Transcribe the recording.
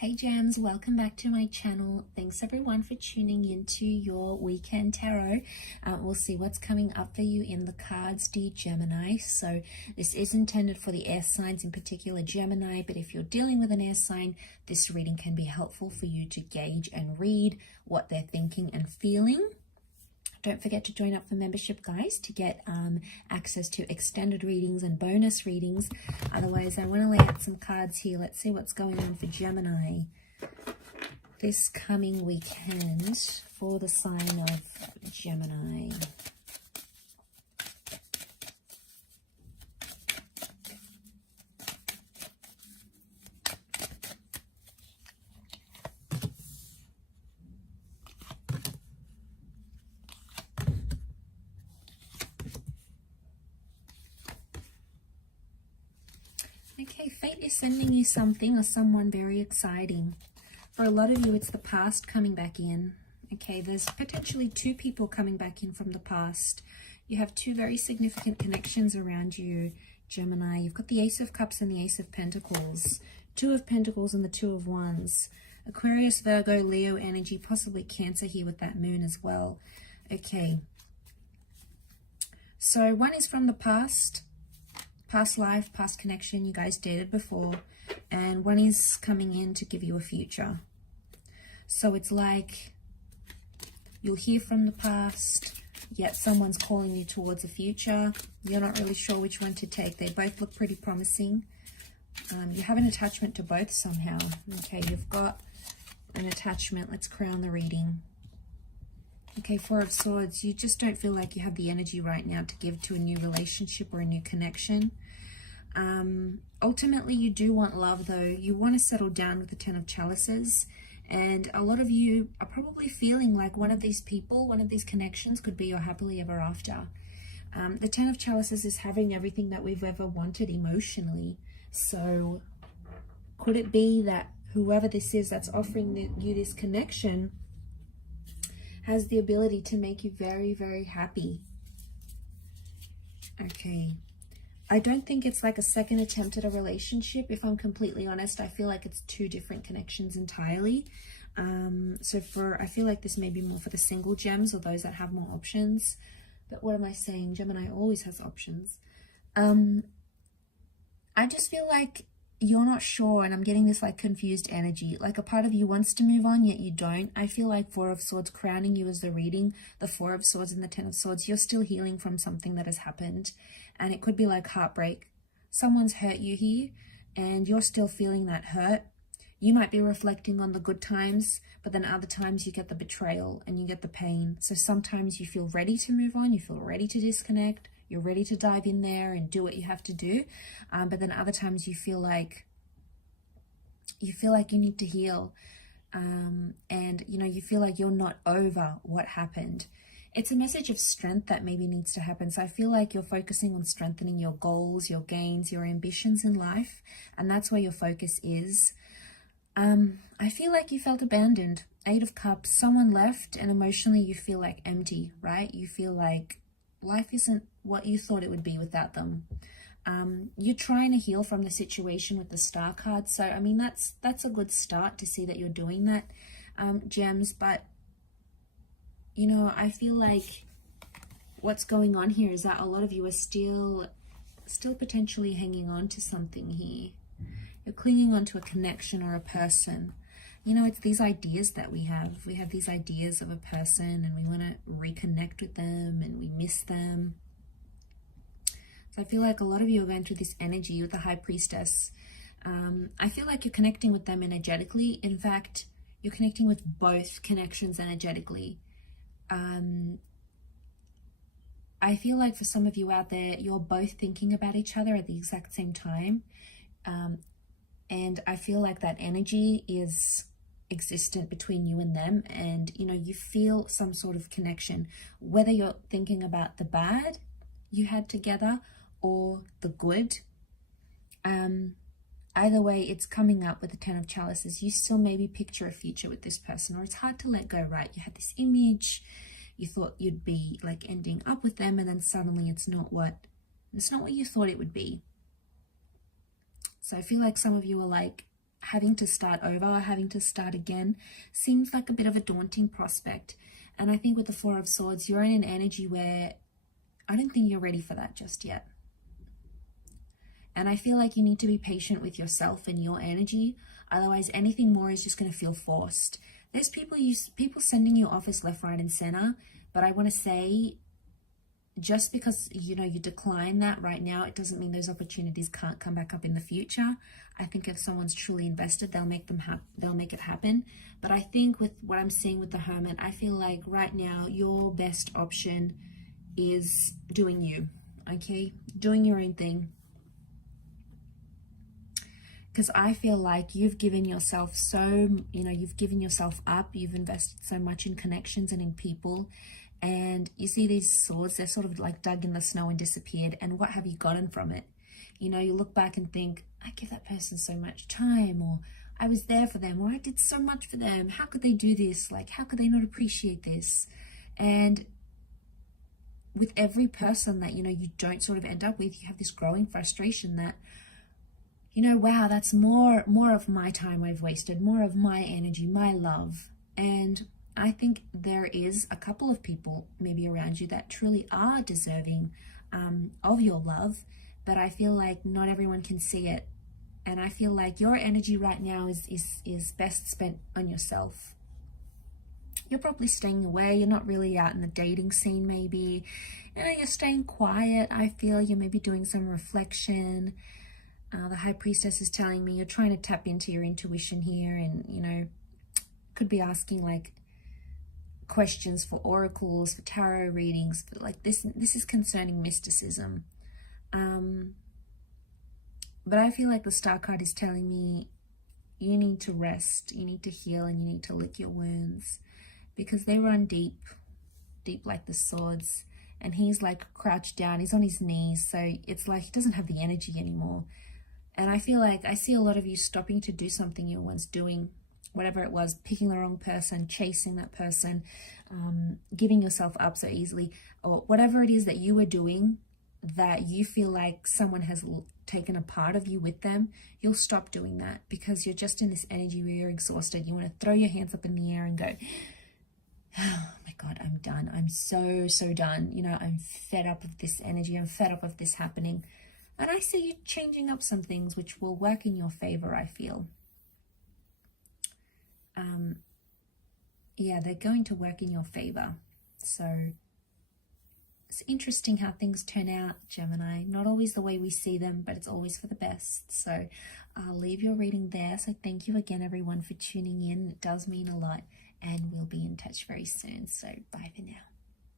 Hey Gems, welcome back to my channel. Thanks everyone for tuning into your weekend tarot. We'll see what's coming up for you in the cards, dear Gemini. So this is intended for the air signs, in particular Gemini, but if you're dealing with an air sign, this reading can be helpful for you to gauge and read what they're thinking and feeling. Don't forget to join up for membership, guys, to get access to extended readings and bonus readings. Otherwise, I want to lay out some cards here. Let's see what's going on for Gemini this coming weekend for the sign of Gemini. Okay, fate is sending you something or someone very exciting. For a lot of you, it's the past coming back in. Okay, there's potentially two people coming back in from the past. You have two very significant connections around you, Gemini. You've got the Ace of Cups and the Ace of Pentacles. Two of Pentacles and the Two of Wands. Aquarius, Virgo, Leo energy, possibly Cancer here with that moon as well. Okay. So one is from the past life, past connection, you guys dated before, and one is coming in to give you a future. So it's like you'll hear from the past, yet someone's calling you towards a future. You're not really sure which one to take. They both look pretty promising. You have an attachment to both somehow. Okay, you've got an attachment. Let's crown the reading. Okay, Four of Swords, you just don't feel like you have the energy right now to give to a new relationship or a new connection. Ultimately, you do want love, though. You want to settle down with the Ten of Chalices. And a lot of you are probably feeling like one of these people, one of these connections could be your happily ever after. The Ten of Chalices is having everything that we've ever wanted emotionally. So could it be that whoever this is that's offering you this connection has the ability to make you very, very happy? Okay. I don't think it's like a second attempt at a relationship. If I'm completely honest, I feel like it's two different connections entirely. I feel like this may be more for the single gems or those that have more options. But what am I saying? Gemini always has options. I just feel like you're not sure, and I'm getting this like confused energy. Like a part of you wants to move on, yet you don't. I feel like Four of Swords crowning you as the reading, the Four of Swords and the Ten of Swords. You're still healing from something that has happened, and it could be like heartbreak. Someone's hurt you here, and you're still feeling that hurt. You might be reflecting on the good times, but then other times you get the betrayal and you get the pain. So sometimes you feel ready to move on, you feel ready to disconnect, you're ready to dive in there and do what you have to do. But then other times you feel like you need to heal. And, you know, you feel like you're not over what happened. It's a message of strength that maybe needs to happen. So I feel like you're focusing on strengthening your goals, your gains, your ambitions in life. And that's where your focus is. I feel like you felt abandoned. Eight of Cups, someone left, and emotionally you feel like empty, right? You feel like life isn't what you thought it would be without them. You're trying to heal from the situation with the Star card. So, I mean, that's a good start to see that you're doing that, Gems. But, you know, I feel like what's going on here is that a lot of you are still potentially hanging on to something here. You're clinging on to a connection or a person. You know, it's these ideas that we have. We have these ideas of a person and we want to reconnect with them and we miss them. So I feel like a lot of you are going through this energy with the High Priestess. I feel like you're connecting with them energetically. In fact, you're connecting with both connections energetically. I feel like for some of you out there, you're both thinking about each other at the exact same time. And I feel like that energy is existent between you and them, and you know, you feel some sort of connection, whether you're thinking about the bad you had together or the good. Either way, it's coming up with the Ten of Chalices. You still maybe picture a future with this person, or it's hard to let go, right? You had this image, you thought you'd be like ending up with them, and then suddenly it's not what you thought it would be. So I feel like some of you are like having to start over, having to start again, seems like a bit of a daunting prospect. And I think with the Four of Swords, you're in an energy where I don't think you're ready for that just yet. And I feel like you need to be patient with yourself and your energy. Otherwise, anything more is just going to feel forced. There's people sending you offers left, right, and center. But I want to say, just because, you know, you decline that right now, it doesn't mean those opportunities can't come back up in the future. I think if someone's truly invested, they'll make it happen. But I think with what I'm seeing with the Hermit, I feel like right now your best option is doing you, okay? Doing your own thing. Because I feel like you've given yourself you've given yourself up, you've invested so much in connections and in people. And you see these swords, they're sort of like dug in the snow and disappeared. And what have you gotten from it? You know, you look back and think, I give that person so much time, or I was there for them, or I did so much for them. How could they do this? Like, how could they not appreciate this? And with every person that, you know, you don't sort of end up with, you have this growing frustration that, you know, wow, that's more of my time I've wasted, more of my energy, my love. And I think there is a couple of people maybe around you that truly are deserving of your love, but I feel like not everyone can see it. And I feel like your energy right now is best spent on yourself. You're probably staying away. You're not really out in the dating scene maybe. You know, you're staying quiet. I feel you're maybe doing some reflection. The High Priestess is telling me you're trying to tap into your intuition here, and, you know, could be asking like questions for oracles, for tarot readings. Like this is concerning mysticism. But I feel like the Star card is telling me you need to rest, you need to heal, and you need to lick your wounds, because they run deep like the swords. And he's like crouched down, he's on his knees, so it's like he doesn't have the energy anymore. And I feel like I see a lot of you stopping to do something you were once doing, whatever it was, picking the wrong person, chasing that person, giving yourself up so easily, or whatever it is that you were doing that you feel like someone has taken a part of you with them. You'll stop doing that because you're just in this energy where you're exhausted. You want to throw your hands up in the air and go, oh my God, I'm done. I'm so done. You know, I'm fed up of this energy. I'm fed up of this happening. And I see you changing up some things which will work in your favor, I feel. Yeah, they're going to work in your favor. So it's interesting how things turn out, Gemini. Not always the way we see them, but it's always for the best. So I'll leave your reading there. So thank you again, everyone, for tuning in. It does mean a lot. And we'll be in touch very soon. So bye for now.